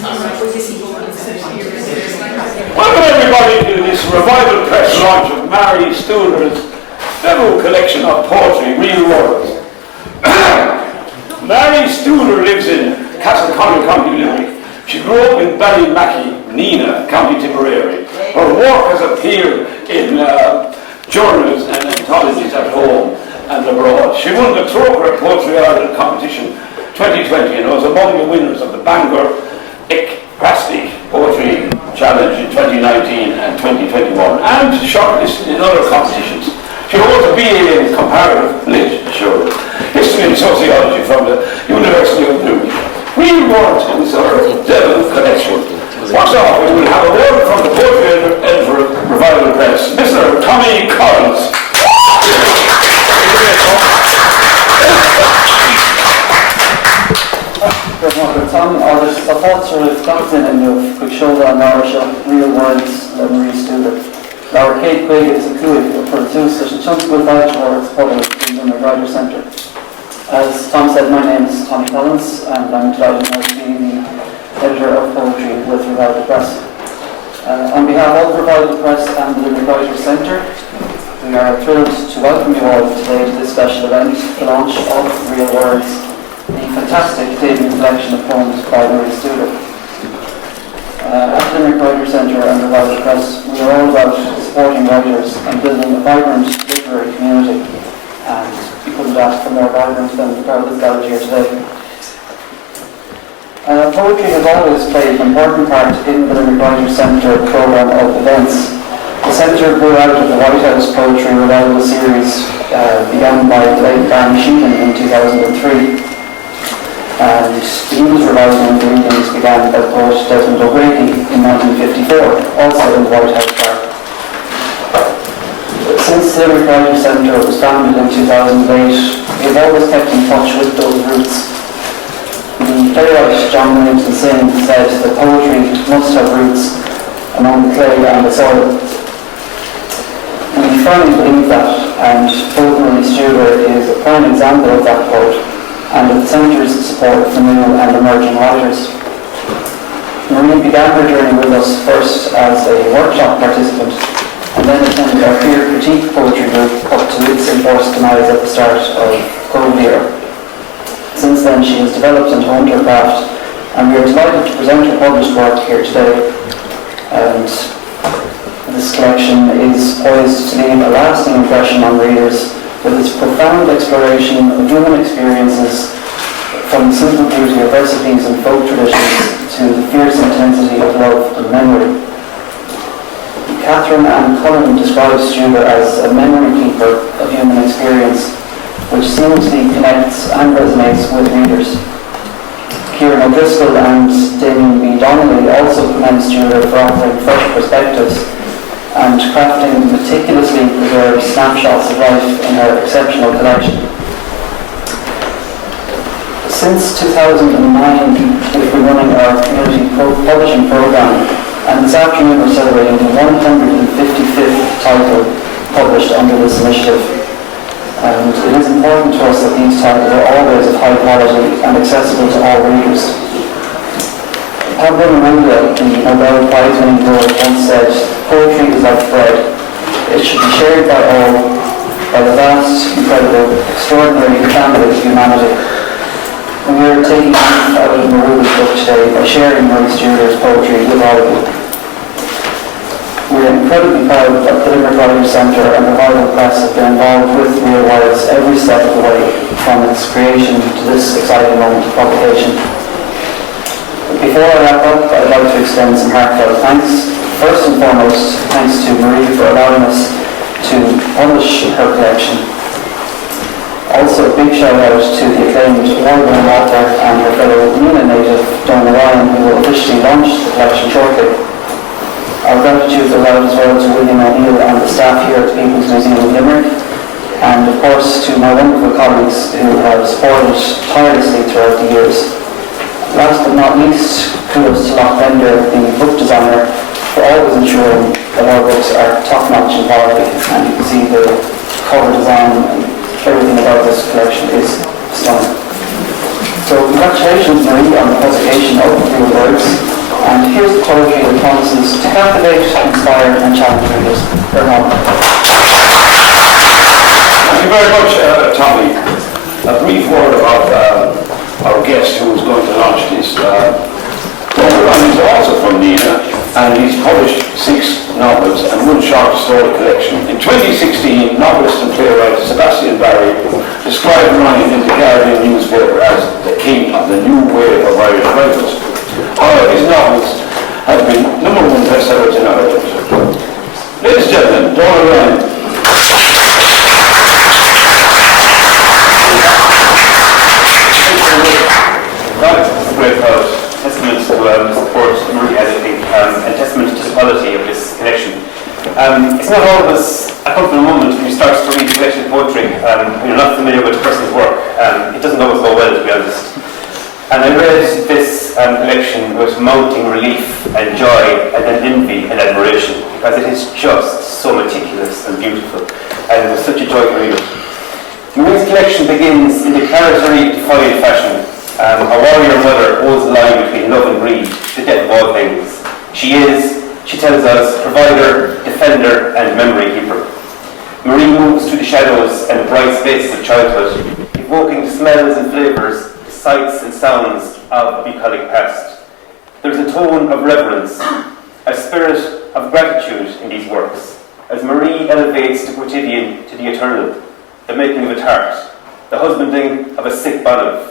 Welcome everybody to this revival press launch of Mary Studer's debut collection of poetry, Real Words. Mary Studer lives in Castleconn, County Limerick. She grew up in Ballymackie, Nina, County Tipperary. Her work has appeared in journals and anthologies at home and abroad. She won the Troker Poetry Ireland competition 2020 and was among the winners of the Bangor Equasti Poetry Challenge in 2019 and 2021 and shortlisted in other competitions. She holds a BA in Comparative Literature, History and Sociology from the University of Limerick. Real Words is our debut collection. First off, we will have a word from the poetry editor of Revival Press, Mr. Tommy Collins. Tom, the thoughts are confident in you, quick shoulder and Irish, Real Words, and Marie Studer. Our Kate Quigg is a clue for the two such a chunk of words published in the Limerick Writers Centre. As Tom said, my name is Tommy Collins, and I'm delighted to be the editor of poetry with Revival Press. On behalf of Revival Press and the Limerick Writers Centre, we are thrilled to welcome you all today to this special event, the launch of Real Words, the fantastic debut collection of poems by Marie Studer. At the Limerick Writers Centre and Revival Press, we are all about supporting writers and building a vibrant literary community, and we couldn't ask for more vibrant than the crowd that's gathered here today. Poetry has always played an important part in the Limerick Writers Centre programme of events. The Centre grew out of the White House Poetry Revival series began by the late Dan Sheehan in 2003. And the Hughes revival in the readings began by poet Desmond O'Grady in 1954, also in the White House Park. Since the Limerick Writers Centre was founded in 2008, we have always kept in touch with those roots. The playwright John Millington Synge said that poetry must have roots among the clay and the soil. We firmly believe that, and both Marie Studer is a prime example of that quote, and of the Centre's support for new and emerging writers. Marie began her journey with us first as a workshop participant, and then attended our peer critique poetry group up to its enforced demise at the start of COVID era. Since then she has developed and honed her craft, and we are delighted to present her published work here today. And this collection is poised to leave a lasting impression on readers with its profound exploration of human experiences, from the simple beauty of recipes and folk traditions to the fierce intensity of love and memory. Catherine Ann Cullen describes Studer as a memory keeper of human experience, which seamlessly connects and resonates with readers. Kieran O'Driscoll and Damien B. Donnelly also commend Studer for offering fresh perspectives and crafting meticulously preserved snapshots of life in her exceptional collection. Since 2009, we've been running our community publishing programme, and this afternoon we're celebrating the 155th title published under this initiative. And it is important to us that these titles are always of high quality and accessible to all readers. Pablo Neruda, the Nobel Prize-winning poet, once said, "Poetry is like bread. It should be shared by all, by the vast, incredible, extraordinary family of humanity." And we are taking out of Neruda's book today by sharing Marie Studer's poetry with all of you. We are incredibly proud that the Limerick Writers Centre and Revival Press have been involved with Real Words every step of the way, from its creation to this exciting moment of publication. Before I wrap up, I'd like to extend some heartfelt thanks. First and foremost, thanks to Marie for allowing us to publish her collection. Also, a big shout out to the acclaimed award-winning author and her fellow Nina native, Donal Ryan, who will officially launch the collection shortly. Our gratitude goes out as well to William O'Neill and the staff here at the People's Museum of Limerick, and of course to my wonderful colleagues who have supported tirelessly throughout the years. Last but not least, kudos to Loch Bender, the book designer, for always ensuring that our books are top-notch in quality, and you can see the cover design and everything about this collection is stunning. So congratulations, Marie, on the publication of your words. And here's the poetry that promises to captivate, inspire and challenge readers. Thank you very much, Tommy. A brief word about our guest who is going to launch this. Donal Ryan is also from Nina, and he's published 6 novels and 1 short story collection. In 2016, novelist and playwright Sebastian Barry described Ryan in the Guardian newspaper as the king of the new wave of Irish writers. All of his novels have been #1 bestsellers in Ireland. Ladies and gentlemen, Donal Ryan. Great poet. Testament to the support Marie has, I think, and testament to the quality of this connection. It's not always a comfortable moment when you start to read a collection of poetry when you're not familiar with the person's work. It doesn't always go well, to be honest. And I read this collection with mounting relief and joy and then envy and admiration, because it is just so meticulous and beautiful, and it was such a joy to read it. Marie's collection begins in declaratory-defiant fashion. A warrior mother holds the line between love and greed, the death of all things. She is, she tells us, provider, defender, and memory keeper. Marie moves through the shadows and bright spaces of childhood, evoking the smells and flavours, the sights and sounds of a bucolic past. There is a tone of reverence, a spirit of gratitude in these works, as Marie elevates the quotidian to the eternal, the making of a tart, the husbanding of a sick bonnet.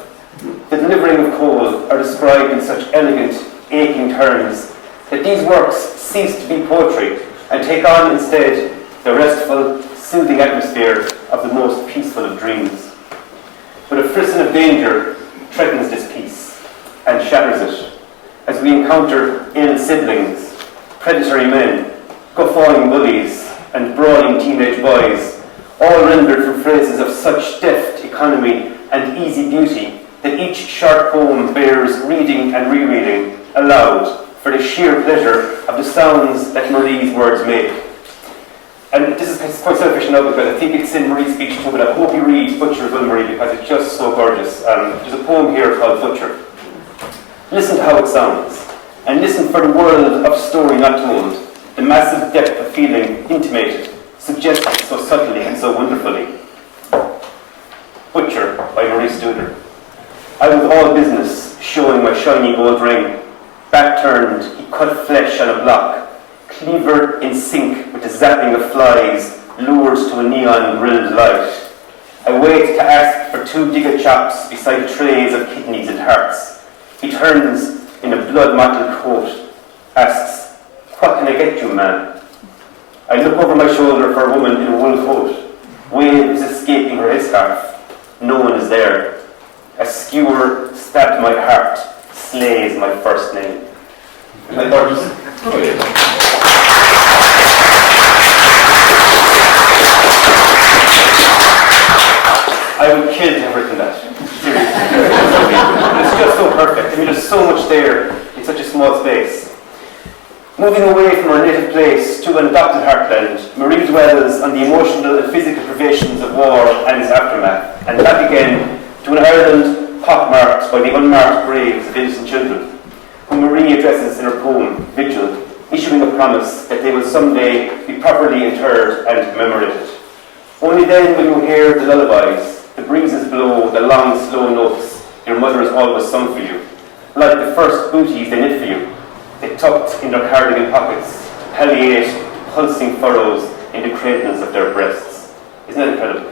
The delivering of coal are described in such elegant, aching terms that these works cease to be poetry and take on instead the restful, soothing atmosphere of the most peaceful of dreams. But a frisson of danger threatens this peace and shatters it as we encounter ill siblings, predatory men, guffawing bullies and brawling teenage boys, all rendered from phrases of such deft economy and easy beauty that each short poem bears reading and rereading aloud for the sheer pleasure of the sounds that Marie's words make. And this is quite selfish now, because I think it's in Marie's speech too, but I hope you read Butcher as well, Marie, because it's just so gorgeous. There's a poem here called Butcher. Listen to how it sounds, and listen for the world of story not told, the massive depth of feeling intimated, suggested so subtly and so wonderfully. Butcher by Marie Studer. I was all business, showing my shiny gold ring. Back turned, he cut flesh on a block, cleaver in sync with the zapping of flies, lures to a neon-grilled light. I wait to ask for 2 digger chops beside trays of kidneys and hearts. He turns in a blood-mottled coat, asks, "What can I get you, man?" I look over my shoulder for a woman in a wool coat, waves escaping her headscarf. No one is there. A skewer stabbed my heart, slays my first name. I would kill to have written that. Seriously. It's just so perfect. I mean, there's so much there in such a small space. Moving away from our native place to an adopted heartland, Marie dwells on the emotional and physical privations of war and its aftermath, and back again to an Ireland pockmarked by the unmarked graves of innocent children, whom Marie addresses in her poem, Vigil, issuing a promise that they will someday be properly interred and commemorated. Only then will you hear the lullabies, the breezes blow, the long, slow notes your mother has always sung for you, like the first booties they knit for you, they tucked in their cardigan pockets to palliate pulsing furrows in the cradles of their breasts. Isn't that incredible?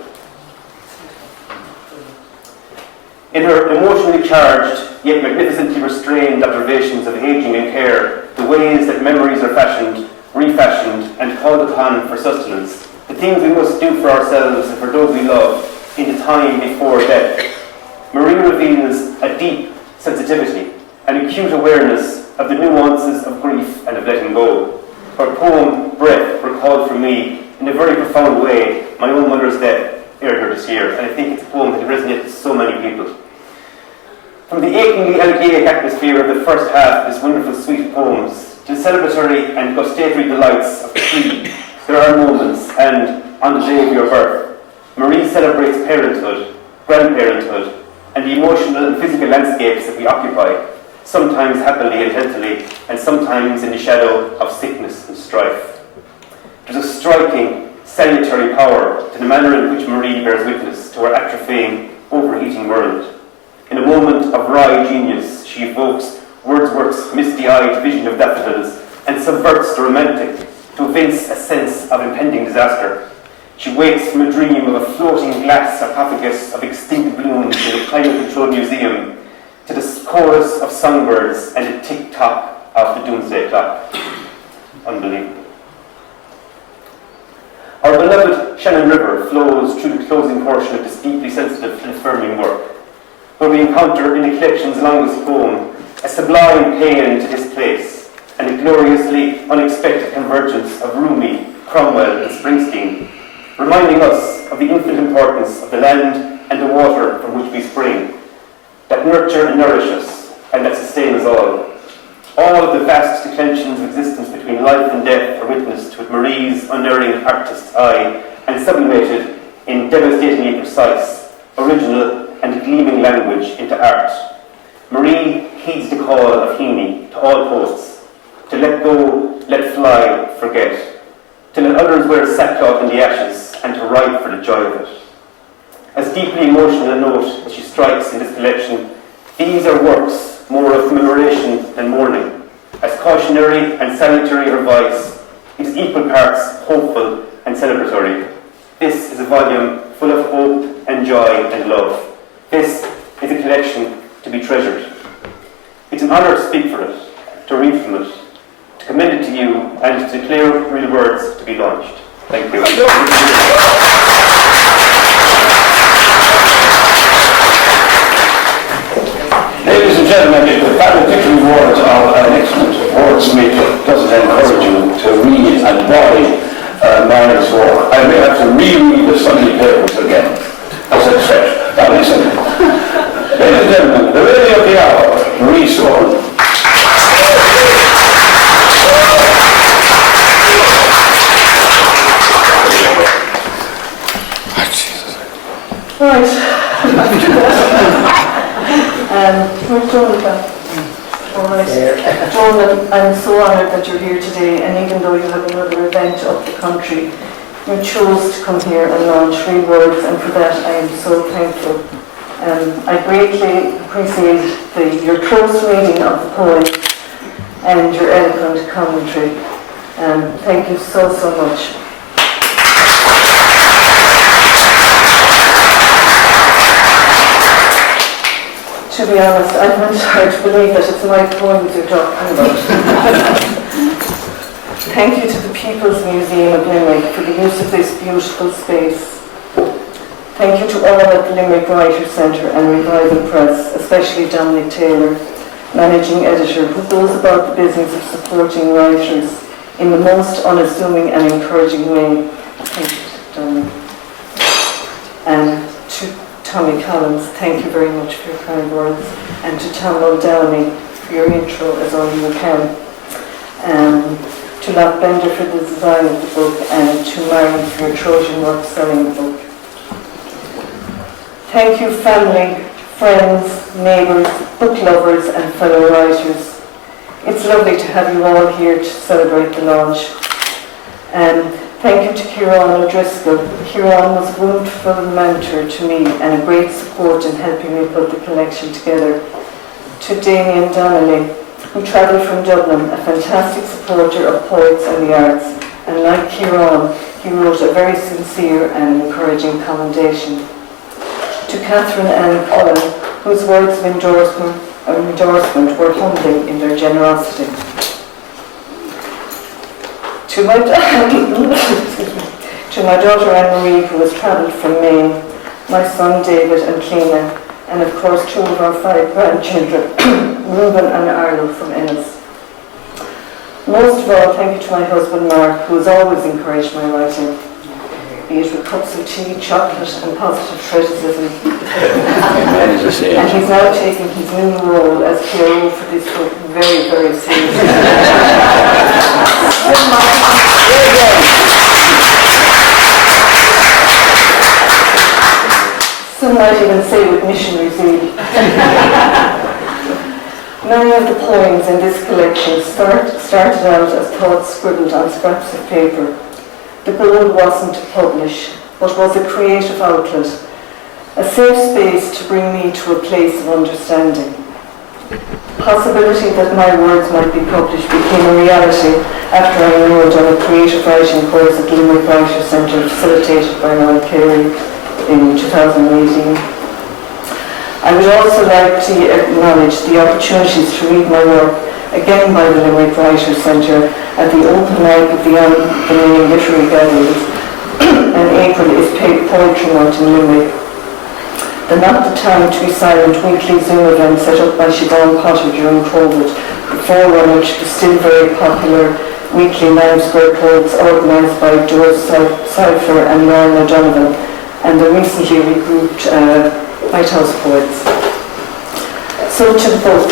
In her emotionally charged, yet magnificently restrained observations of aging and care, the ways that memories are fashioned, refashioned, and called upon for sustenance, the things we must do for ourselves and for those we love in the time before death, Marie reveals a deep sensitivity, an acute awareness of the nuances of grief and of letting go. Her poem, Breath, recalled for me, in a very profound way, my own mother's death earlier this year, and I think it's a poem that resonates with so many people. From the achingly elegiac atmosphere of the first half of this wonderful suite of poems, to the celebratory and gustatory delights of the tree, there are moments, and on the day of your birth, Marie celebrates parenthood, grandparenthood, and the emotional and physical landscapes that we occupy, sometimes happily and healthily, and sometimes in the shadow of sickness and strife. There's a striking, salutary power to the manner in which Marie bears witness to our atrophying, overheating world. In a moment of wry genius, she evokes Wordsworth's misty-eyed vision of daffodils and subverts the romantic to evince a sense of impending disaster. She wakes from a dream of a floating glass sarcophagus of extinct blooms in a climate-controlled museum to the chorus of songbirds and the tick-tock of the doomsday clock. Unbelievable. Our beloved Shannon River flows through the closing portion of this deeply sensitive and affirming work, where we encounter in the collection's longest poem a sublime paean to this place, and a gloriously unexpected convergence of Rumi, Cromwell and Springsteen, reminding us of the infinite importance of the land and the water from which we spring, that nurture and nourish us, and that sustain us all. All of the vast declensions of existence between life and death are witnessed with Marie's unerring artist's eye and sublimated in devastatingly precise, original and gleaming language into art. Marie heeds the call of Heaney to all poets, to let go, let fly, forget, to let others wear sackcloth in the ashes, and to write for the joy of it. As deeply emotional a note as she strikes in this collection, these are works more of commemoration than mourning. As cautionary and salutary advice, it is equal parts hopeful and celebratory. This is a volume full of hope and joy and love. This is a collection to be treasured. It's an honour to speak for it, to read from it, to commend it to you, and to declare real words to be launched. Thank you. Ladies and gentlemen, if the valedictory words of an excellent wordsmith doesn't encourage you to read and embody Mary's work, I may have to reread the Sunday papers again. As I said, now listen. Ladies and gentlemen, the lady of the hour, Marie Storm. Right. Where's Donal? All right. Donal, I'm so honoured that you're here today, and even though you have another event up the country, you chose to come here and launch Real Words, and for that I am so thankful. I greatly appreciate your close reading of the poem and your eloquent commentary. Thank you so much. To be honest, I find it hard to believe that it's my poems you're talking about. Thank you to the People's Museum of Limerick for the use of this beautiful space. Thank you to all at the Limerick Writers Centre and Revival Press, especially Dominic Taylor, Managing Editor, who goes about the business of supporting writers in the most unassuming and encouraging way. Thank you, Dominic. And to Tommy Collins, thank you very much for your kind words, and to Tom O'Downey for your intro as only you can, to Lot Bender for the design of the book, and to Marion for your Trojan work selling the book. Thank you, family, friends, neighbours, book lovers and fellow writers. It's lovely to have you all here to celebrate the launch. Thank you to Kieran O'Driscoll. Kieran was a wonderful mentor to me and a great support in helping me put the collection together. To Damien Donnelly, who travelled from Dublin, a fantastic supporter of poets and the arts, and like Kieran, he wrote a very sincere and encouraging commendation. To Catherine Ann Cullen, whose words of endorsement were humbling in their generosity. To my daughter Anne-Marie, who has travelled from Maine, my son David and Cleena, and of course 2 of our 5 grandchildren, Reuben and Arlo from Ennis. Most of all, thank you to my husband Mark, who has always encouraged my writing, be it with cups of tea, chocolate and positive criticism. And he's now taking his new role as PRO for this book very, very seriously. Some might even say with missionary zeal. Many of the poems in this collection started out as thoughts scribbled on scraps of paper. The goal wasn't to publish, but was a creative outlet, a safe space to bring me to a place of understanding. Possibility that my words might be published became a reality after I enrolled on a creative writing course at Limerick Writers Centre facilitated by Noel Carey in 2018. I would also like to acknowledge the opportunities to read my work again by the Limerick Writers Centre at the open mic of the main literary galleries, and April is Poetry Month in Limerick. The Not the Time to Be Silent weekly Zoom event set up by Siobhan Potter during COVID, the forerunner to the still very popular weekly Lime Square Poets organised by Doris Cypher and Lauren O'Donovan, and the recently regrouped White House Poets. So to the book.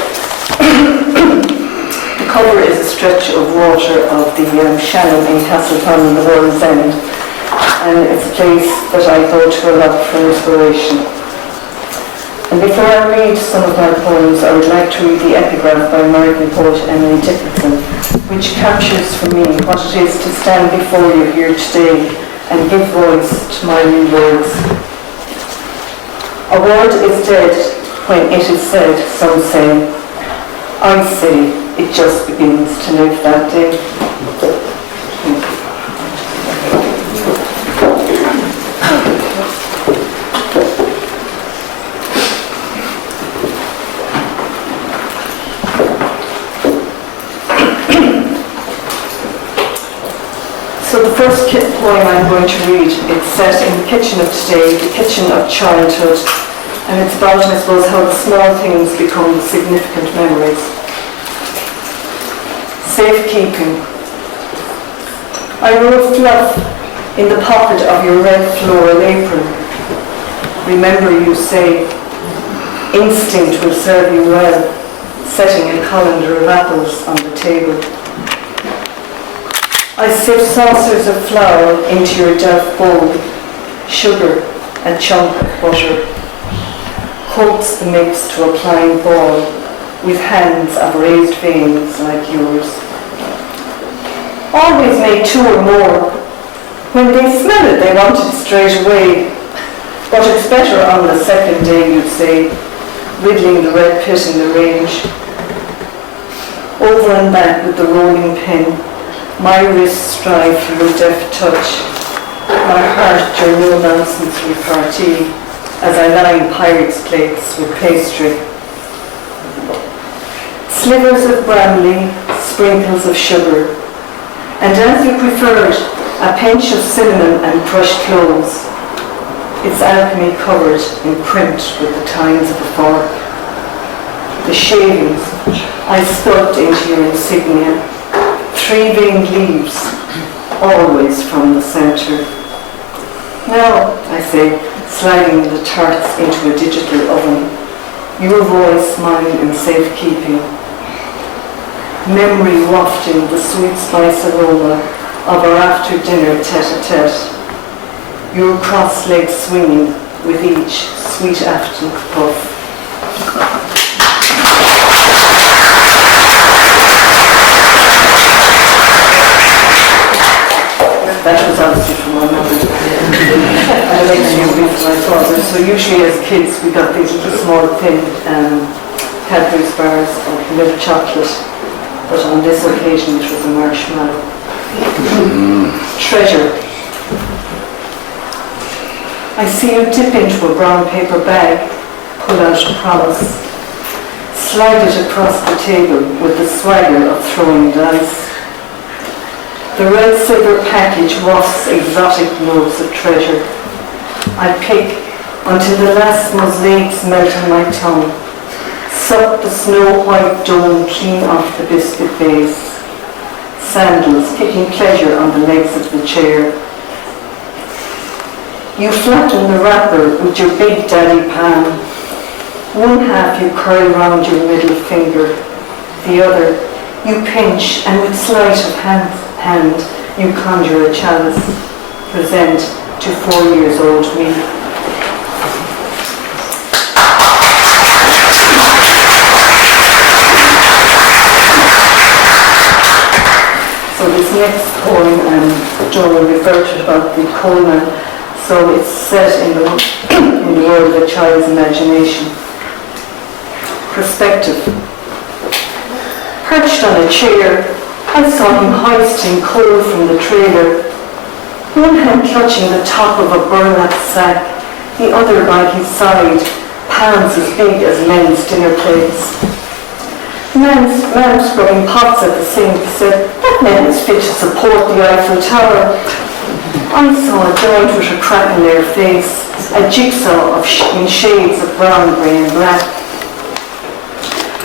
The cover is a stretch of water of the Shannon in Castleton in the World's End, and it's a place that I go to a lot for inspiration. And before I read some of my poems, I would like to read the epigraph by American poet Emily Dickinson, which captures for me what it is to stand before you here today and give voice to my new words. A word is dead when it is said, some say. I say it just begins to live that day. So the first poem I'm going to read, it's set in the kitchen of today, the kitchen of childhood, and it's about, I suppose, how the small things become significant memories. Safekeeping. I wrote fluff in the pocket of your red floral apron. Remember, you say, instinct will serve you well, setting a colander of apples on the table. I sift saucers of flour into your Delft bowl, sugar and chunk of butter. Coats the mix to a pliant ball with hands of raised veins like yours. Always make 2 or more. When they smell it, they want it straight away. But it's better on the second day, you'd say, riddling the red pit in the range. Over and back with the rolling pin, my wrists strive for your deft touch. My heart your no-nonsense repartee, as I line pirates' plates with pastry. Slivers of bramley, sprinkles of sugar, and as you preferred, a pinch of cinnamon and crushed cloves. Its alchemy covered in print with the tines of a fork. The shavings I sculpt into your insignia, 3 veined leaves, always from the centre. Now, I say, sliding the tarts into a digital oven, your voice mine in safekeeping. Memory wafting the sweet spice aroma of our after-dinner tete-a-tete. Your cross legs swinging with each sweet after puff. That was obviously from my mother. And it makes me weep for my father. So usually as kids we got these little small thin Cadbury's bars or milk chocolate, but on this occasion it was a marshmallow. Treasure. I see you dip into a brown paper bag, pull out a promise, slide it across the table with the swagger of throwing dice. The red silver package wafts exotic notes of treasure. I pick until the last mosaics melt on my tongue, suck the snow-white dome clean off the biscuit base. Sandals kicking pleasure on the legs of the chair. You flatten the wrapper with your big daddy palm. One half you curl round your middle finger, the other you pinch, and with sleight of hand you conjure a chalice, present to 4-year-old me. poem, and Donal referred to it about the coalman. So it's set in the world of a child's imagination. Perspective. Perched on a chair, I saw him hoisting coal from the trailer, one hand clutching the top of a burlap sack, the other by his side, pans as big as men's dinner plates. Man scrubbing pots at the sink said, "That man is fit to support the Eiffel Tower." I saw a joint with a crack in their face, a jigsaw in shades of brown, grey and black.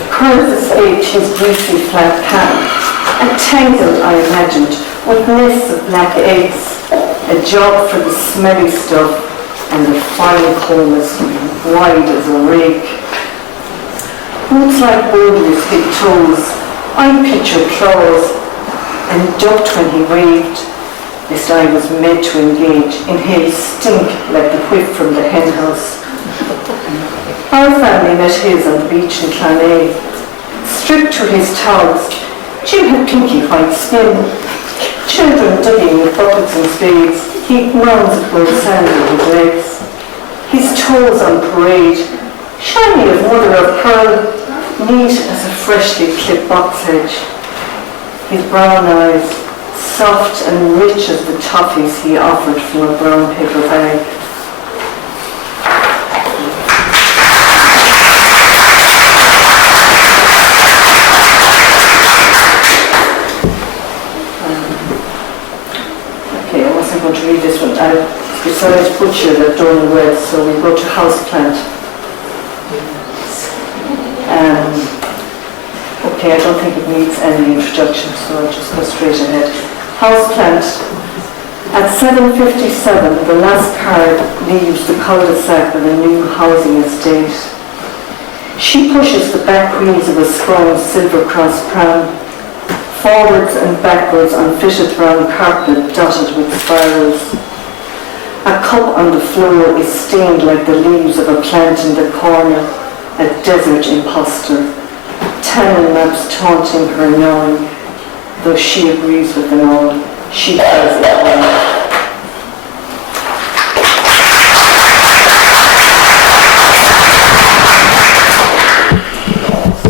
Curls escaped his greasy flat cap, a tangle, I imagined, with nests of black eggs, a job for the smelly stuff, and a fine comb as wide as a rake. Boots like boulders hit toes. I pictured claws, and ducked when he waved. This I was made to engage. Inhale stink like the whiff from the hen house. Our family met his on the beach in Clonea. Stripped to his togs, Jim had pinky white skin. Children digging with buckets and spades, heaped mounds of gold sand on his legs. His toes on parade, shiny as mother of pearl, neat as a freshly clipped box edge. His brown eyes, soft and rich as the toffees he offered from a brown paper bag. Okay, I wasn't going to read this one. Besides Butcher that Donal read, so we go to Houseplant. Okay, I don't think it needs any introduction, so I'll just go straight ahead. Houseplant. At 7:57, the last car leaves the cul-de-sac of a new housing estate. She pushes the back wheels of a sprung Silver Cross pram, forwards and backwards on fitted brown carpet dotted with spirals. A cup on the floor is stained like the leaves of a plant in the corner, a desert imposter. Tannin maps taunting her knowing, though she agrees with them all. She does it all.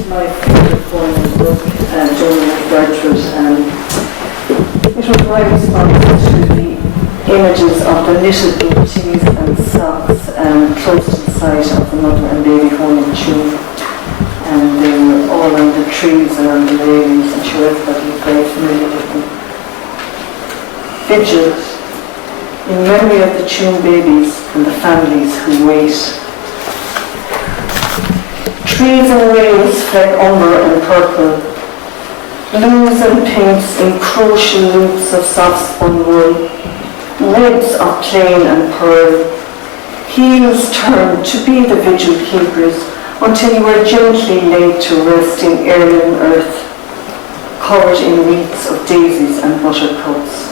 My favourite poem in the book, Donal Ryan. It was my response to the images of the knitted booties and socks close to the site of the mother and baby home in Tuam. And they were all on the trees and on the railings, and sure everybody is very familiar with them. Vigil, in memory of the Tuam babies and the families who wait. Trees and rails fleck umber and purple, blues and pinks in crucial loops of soft spun wool, ribs of plain and pearl. Heels turn to be the vigil keepers until you are gently laid to rest in heirloom earth, covered in wreaths of daisies and buttercups.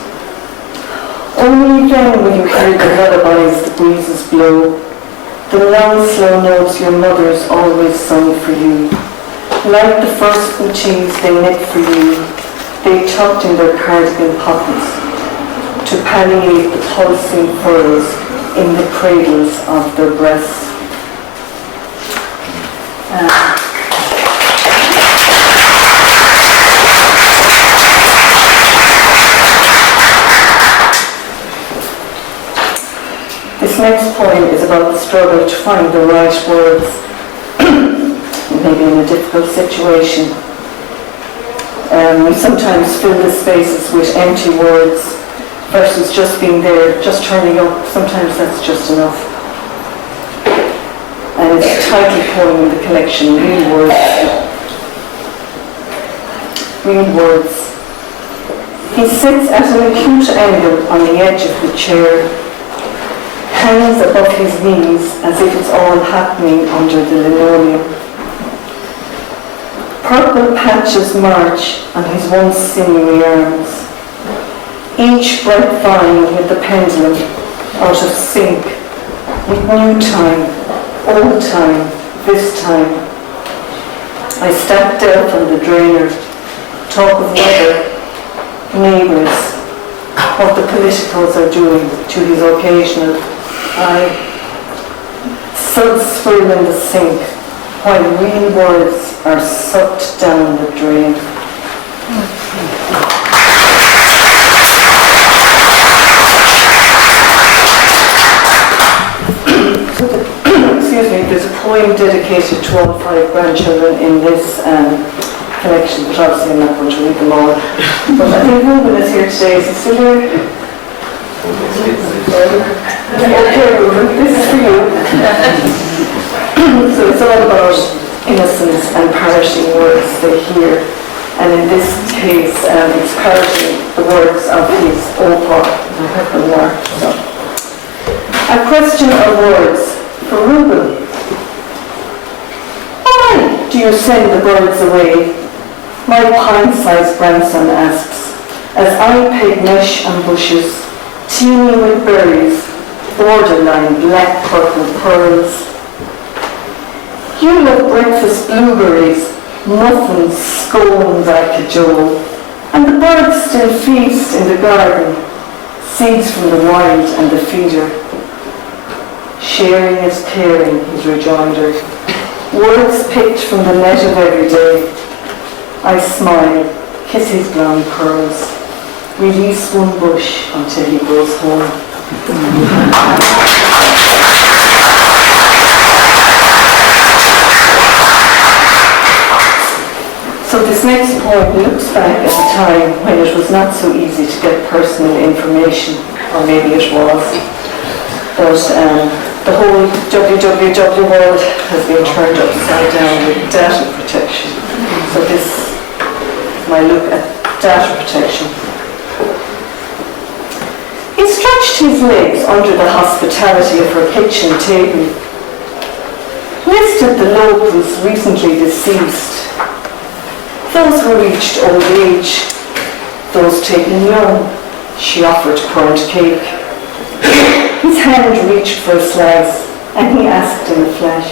Only then will you hear the lullabies the breezes blow, the long slow notes your mothers always sung for you. Like the first booties they knit for you, they tucked in their cardigan pockets to palliate the pulsing furrows in the cradles of their breasts. This next poem is about the struggle to find the right words, maybe in a difficult situation. We sometimes fill the spaces with empty words versus just being there, just turning up. Sometimes that's just enough. And it's the title poem in the collection, Real Words. Real Words. He sits at an acute angle on the edge of the chair, hands above his knees as if it's all happening under the linoleum. Purple patches march on his once sinewy arms, each breath vying with the pendulum out of sync with new time, old time, this time. I stack Delph on the drainer, talk of weather, neighbours, what the politicals are doing to his occasional suds swirl in the sink, while real words are sucked down the drain. Excuse me, there's a poem dedicated to all 5 grandchildren in this collection, but obviously I'm not going to read them all. But I think Ruben is here today. Is he still here? Okay, Ruben, this is for you. So it's all about innocence and parroting words they hear. And in this case, it's parroting the words of his opa, who have been marked. So. A question of words for Ruben. Why do you send the birds away? My pint-sized grandson asks, as I peg mesh and bushes, teeming with berries, borderline black purple pearls. You love breakfast blueberries, muffins, scones like a Joel, and the birds still feast in the garden, seeds from the wild and the feeder. Sharing is caring, his rejoinder. Words picked from the net of every day. I smile, kiss his blonde curls, release one bush until he goes home. So this next poem looks back at the time when it was not so easy to get personal information, or maybe it was. But the whole www world has been turned upside down with data protection. So this is my look at data protection. He stretched his legs under the hospitality of her kitchen table, listed the locals recently deceased, those who reached old age, those taken young. She offered currant cake. His hand reached for a slice, and he asked in the flesh,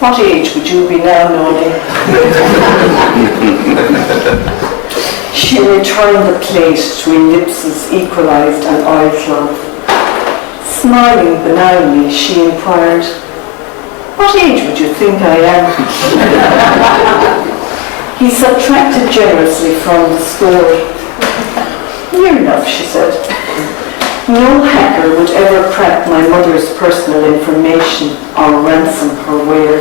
what age would you be now, Noni? She returned the plate to ellipses equalized and oilcloth. Smiling benignly, she inquired, what age would you think I am? He subtracted generously from the score. Near enough, she said. No hacker would ever crack my mother's personal information or ransom her ware.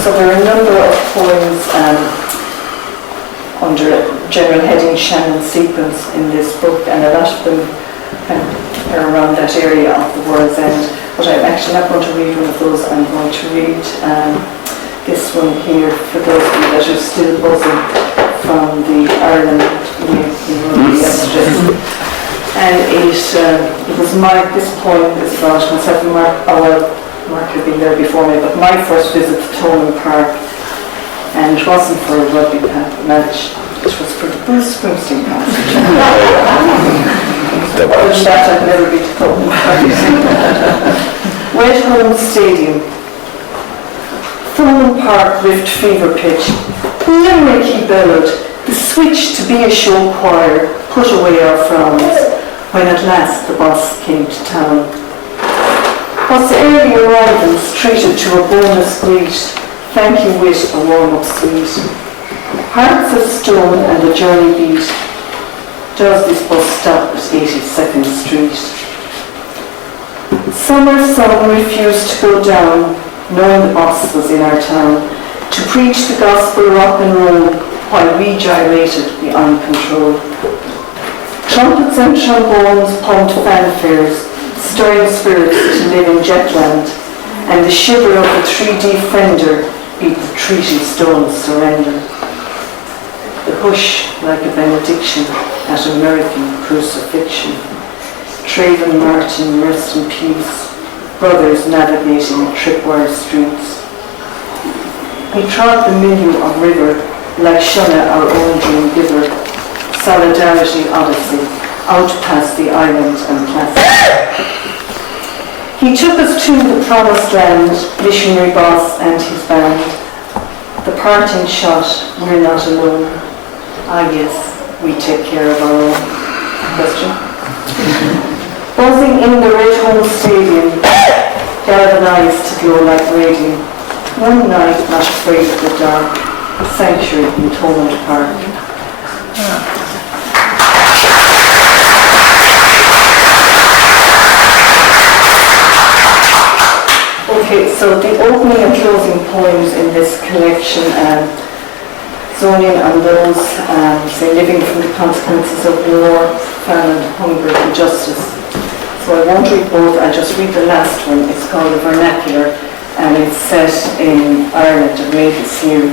So there are a number of poems under a general heading Shannon sequence in this book, and a lot of them are around that area of the World's End. But I'm actually not going to read one of those. I'm going to read this one here for those of you that are still buzzing from the Ireland we wrote yesterday. And it was this poem is about myself and Mark had been there before me, but my first visit to Thomond Park, and it wasn't for a rugby match, it was for the Bruce Springsteen concert. Other than that, I'd never been to Thomond Park. Wet Home Stadium. Thomond Park rift fever pitch. Limerick, he bellowed, the switch to be a show choir put away our frowns when at last the bus came to town. Was the early arrivals treated to a bonus greet, thank you with a warm-up suite. Hearts of stone and a journey beat. Does this bus stop at 82nd Street? Summer sun refused to go down, knowing the boss was in our town, to preach the gospel rock and roll while we gyrated beyond control. Trumpets and trombones pumped fanfares, stirring spirits to live in jetland, and the shiver of the 3D fender beat the treaty stone's surrender. The hush like a benediction at American crucifixion. Trayvon Martin, rest in peace, brothers navigating tripwire streets. We trod the milieu of river, like Shona, our own dream giver, solidarity odyssey, out past the island and plastic. He took us to the promised land, missionary boss and his band. The parting shot, we're not alone. Ah yes, we take care of our own. Question? Buzzing in the Red Home Stadium, galvanized to glow like radium. One night, not afraid of the dark, a sanctuary in Thomond Park. Okay, so the opening and closing poems in this collection zoning on those, say, living from the consequences of war, famine, hunger, and justice. So I won't read both, I'll just read the last one. It's called The Vernacular, and it's set in Ireland and made this year.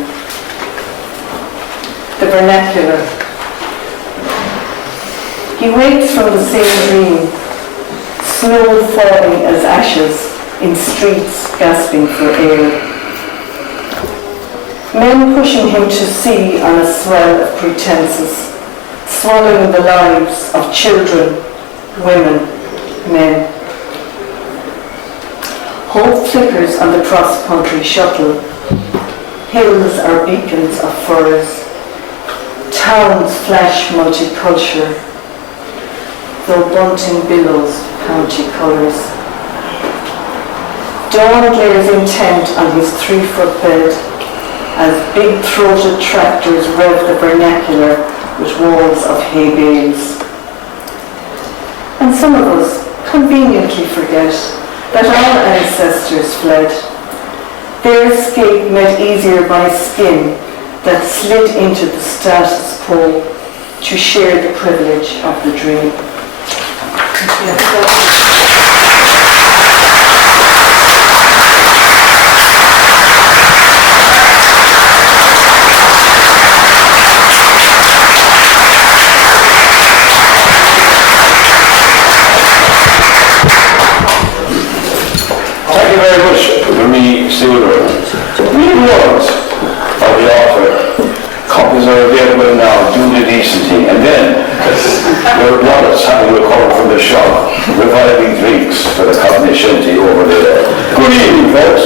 The Vernacular. He wakes from the same dream, snow falling as ashes, in streets gasping for air. Men pushing him to sea on a swell of pretenses, swallowing the lives of children, women, men. Hope flickers on the cross-country shuttle. Hills are beacons of firs. Towns flash multiculture, though bunting billows county colours. Dawn glares intent on his 3-foot bed as big-throated tractors rev the vernacular with walls of hay bales. And some of us conveniently forget that our ancestors fled. Their escape made easier by skin that slid into the status quo to share the privilege of the dream. Thank you very much, Marie Sewler. Read words of the author. Copies are available now, do the decency, and then your wallets having recovered from the shop, reviving drinks for the cognoscenti over there. Good evening, folks.